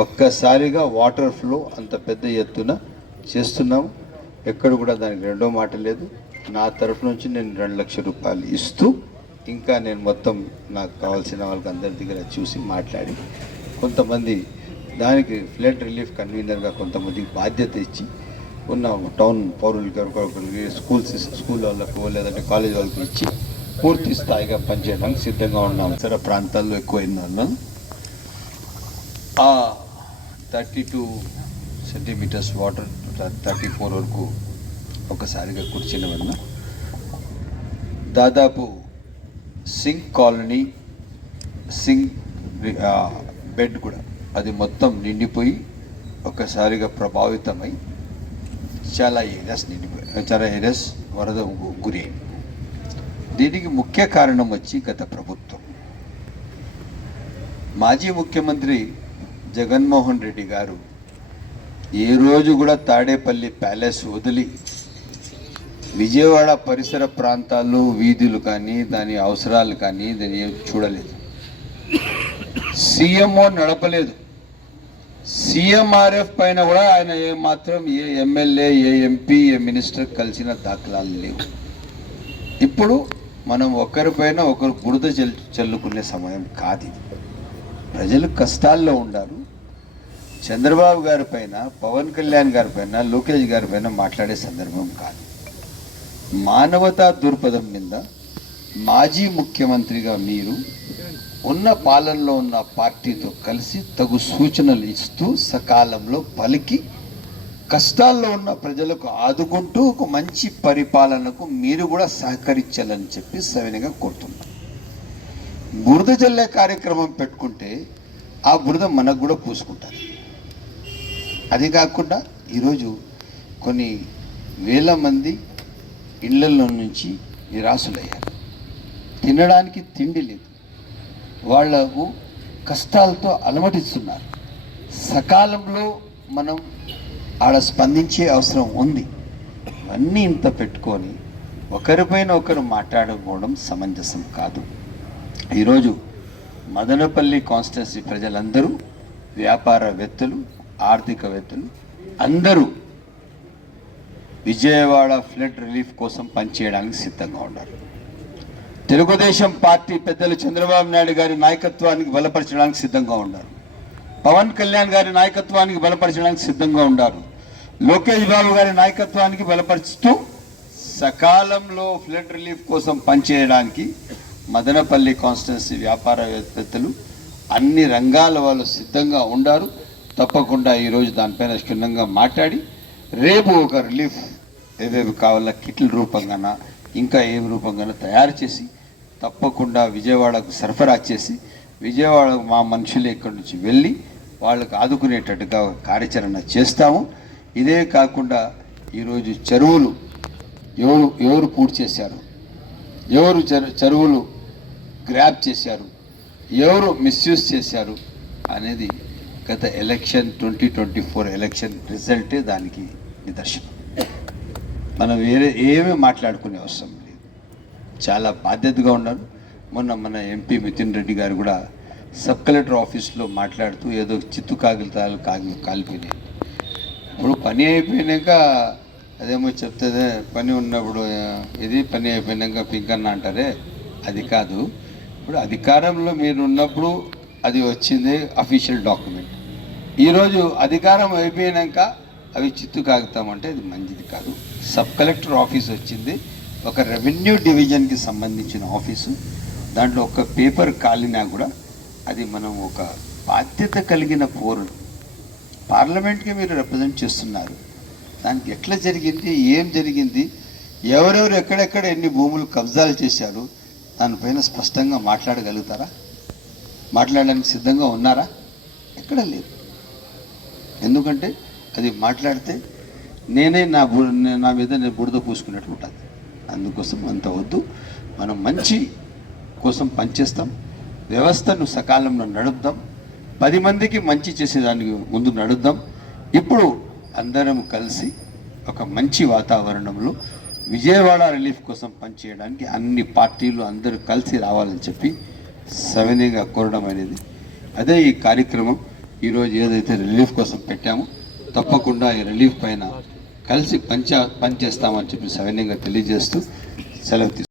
ఒక్కసారిగా water flow అంత పెద్ద ఎత్తున చేస్తున్నాం ఎక్కడ కూడా దానికి రెండో మాట లేదు. నా తరఫు నుంచి నేను రెండు లక్షల రూపాయలు ఇస్తూ ఇంకా నేను మొత్తం నాకు కావాల్సిన వాళ్ళకి అందరి దగ్గర చూసి మాట్లాడి కొంతమంది దానికి ఫ్లడ్ రిలీఫ్ కన్వీనర్గా కొంతమందికి బాధ్యత ఇచ్చి ఉన్న టౌన్ పౌరులకి ఎవరికొకరికి స్కూల్స్ స్కూల్ వాళ్ళకు లేదంటే కాలేజ్ వాళ్ళకి ఇచ్చి పూర్తి స్థాయిగా పనిచేయడానికి సిద్ధంగా ఉన్నాం. ఇతర ప్రాంతాల్లో ఎక్కువైందన్న thirty two centimetres water thirty four వరకు ఒకసారిగా కుర్చిన వలన దాదాపు సింక్ కాలనీ సింక్ బెడ్ కూడా అది మొత్తం నిండిపోయి ఒకసారిగా ప్రభావితమై చాలా ఏరియాస్ నిండిపోయి చాలా ఏరియాస్ వరద గురైంది. దీనికి ముఖ్య కారణం వచ్చి గత ప్రభుత్వం. మాజీ ముఖ్యమంత్రి జగన్మోహన్ రెడ్డి గారు ఏ రోజు కూడా తాడేపల్లి ప్యాలెస్ వదిలి విజయవాడ పరిసర ప్రాంతాలు వీధులు కానీ దాని అవసరాలు కానీ దాన్ని ఏం చూడలేదు. సీఎంఓ నడపలేదు. సీఎంఆర్ఎఫ్ పైన కూడా ఆయన ఏ మాత్రం ఏ ఎమ్మెల్యే ఏ ఎంపీ ఏ మినిస్టర్ కలిసిన దాఖలాలు లేవు. ఇప్పుడు మనం ఒకరిపైన ఒకరు బురద చల్ చల్లుకునే సమయం కాదు ప్రజలు కష్టాల్లో ఉండారు. చంద్రబాబు గారి పైన పవన్ కళ్యాణ్ గారి పైన లోకేష్ గారి పైన మాట్లాడే సందర్భం కాదు. మానవతా దృక్పథం మీద మాజీ ముఖ్యమంత్రిగా మీరు ఉన్న పాలనలో ఉన్న పార్టీతో కలిసి తగు సూచనలు ఇస్తూ సకాలంలో పలికి కష్టాల్లో ఉన్న ప్రజలకు ఆదుకుంటూ ఒక మంచి పరిపాలనకు మీరు కూడా సహకరించాలని చెప్పి సవినగా కోరుతున్నాను. బురద జల్లే కార్యక్రమం పెట్టుకుంటే ఆ బురద మనకు కూడా పూసుకుంటారు. అది కాకుండా ఈరోజు కొన్ని వేల మంది ఇళ్ళలో నుంచి నిరాశలయ్యారు. తినడానికి తిండి లేదు. వాళ్ళకు కష్టాలతో అలమటిస్తున్నారు. సకాలంలో మనం ఆడ స్పందించే అవసరం ఉంది. ఇవన్నీ ఇంత పెట్టుకొని ఒకరిపైన ఒకరు మాట్లాడుకోవడం సమంజసం కాదు. ఈరోజు మదనపల్లి కాన్స్టిట్యున్సీ ప్రజలందరూ వ్యాపారవేత్తలు ఆర్థికవేత్తలు అందరూ విజయవాడ ఫ్లడ్ రిలీఫ్ కోసం పనిచేయడానికి సిద్ధంగా ఉన్నారు. తెలుగుదేశం పార్టీ పెద్దలు చంద్రబాబు నాయుడు గారి నాయకత్వానికి బలపరచడానికి సిద్ధంగా ఉన్నారు. పవన్ కళ్యాణ్ గారి నాయకత్వానికి బలపరచడానికి సిద్ధంగా ఉన్నారు. లోకేష్ బాబు గారి నాయకత్వానికి బలపరుస్తూ సకాలంలో ఫ్లడ్ రిలీఫ్ కోసం పనిచేయడానికి మదనపల్లి కాన్స్టిట్యున్సీ వ్యాపారవేత్తలు అన్ని రంగాల వాళ్ళు సిద్ధంగా ఉండారు. తప్పకుండా ఈరోజు దానిపైన క్షుణ్ణంగా మాట్లాడి రేపు ఒక రిలీఫ్ ఏదేవి కావాలా కిట్ల రూపంగాన ఇంకా ఏం రూపంగానో తయారు చేసి తప్పకుండా విజయవాడకు సరఫరా చేసి విజయవాడకు మా మనుషులు ఇక్కడి నుంచి వెళ్ళి వాళ్ళకు ఆదుకునేటట్టుగా కార్యాచరణ చేస్తాము. ఇదే కాకుండా ఈరోజు చెరువులు ఎవరు ఎవరు పూర్తి చేశారు? ఎవరు చెరువులు గ్రాప్ చేశారు. ఎవరు మిస్యూజ్ చేశారు అనేది గత election twenty twenty four election రిజల్టే దానికి నిదర్శనం. మనం వేరే ఏమీ మాట్లాడుకునే అవసరం లేదు. చాలా బాధ్యతగా ఉన్నారు. మొన్న మన ఎంపీ మితిన్ రెడ్డి గారు కూడా సబ్ కలెక్టర్ ఆఫీస్లో మాట్లాడుతూ ఏదో చిత్తు కాగితాలు కాగి కాలిపోయినాయి. ఇప్పుడు పని అయిపోయినాక అదేమో చెప్తే పని ఉన్నప్పుడు ఇది పని అయిపోయినాక పింకన్న అంటారే? అది కాదు. ఇప్పుడు అధికారంలో మీరు ఉన్నప్పుడు అది వచ్చింది అఫీషియల్ డాక్యుమెంట్ ఈరోజు అధికారం అయిపోయినాక అవి చిత్తు కాగితం అంటే అది మంచిది కాదు. సబ్ కలెక్టర్ ఆఫీస్ వచ్చింది. ఒక రెవెన్యూ డివిజన్కి సంబంధించిన ఆఫీసు దాంట్లో ఒక పేపర్ కాలినా కూడా అది మనం ఒక బాధ్యత కలిగిన పౌరులు పార్లమెంట్కి మీరు రిప్రజెంట్ చేస్తున్నారు. దానికి ఎట్లా జరిగింది? ఏం జరిగింది? ఎవరెవరు ఎక్కడెక్కడ ఎన్ని భూములు కబ్జాలు చేశారు? దానిపైన స్పష్టంగా మాట్లాడగలుగుతారా? మాట్లాడడానికి సిద్ధంగా ఉన్నారా? ఎక్కడ లేదు. ఎందుకంటే అది మాట్లాడితే నేనే నా బు నా మీద నేను బురద పూసుకున్నట్టు ఉంటుంది. అందుకోసం అంత వద్దు. మనం మంచి కోసం పనిచేస్తాం. వ్యవస్థను సకాలంలో నడుపుదాం. పది మందికి మంచి చేసేదానికి ముందు నడుద్దాం. ఇప్పుడు అందరం కలిసి ఒక మంచి వాతావరణంలో విజయవాడ రిలీఫ్ కోసం పనిచేయడానికి అన్ని పార్టీలు అందరూ కలిసి రావాలని చెప్పి సవినీయంగా కోరడం అనేది అదే ఈ కార్యక్రమం ఈరోజు ఏదైతే రిలీఫ్ కోసం పెట్టామో తప్పకుండా ఈ రిలీఫ్ పైన కలిసి పనిచే పనిచేస్తామని చెప్పి సవినయంగా తెలియజేస్తూ సెలవు తీసుకు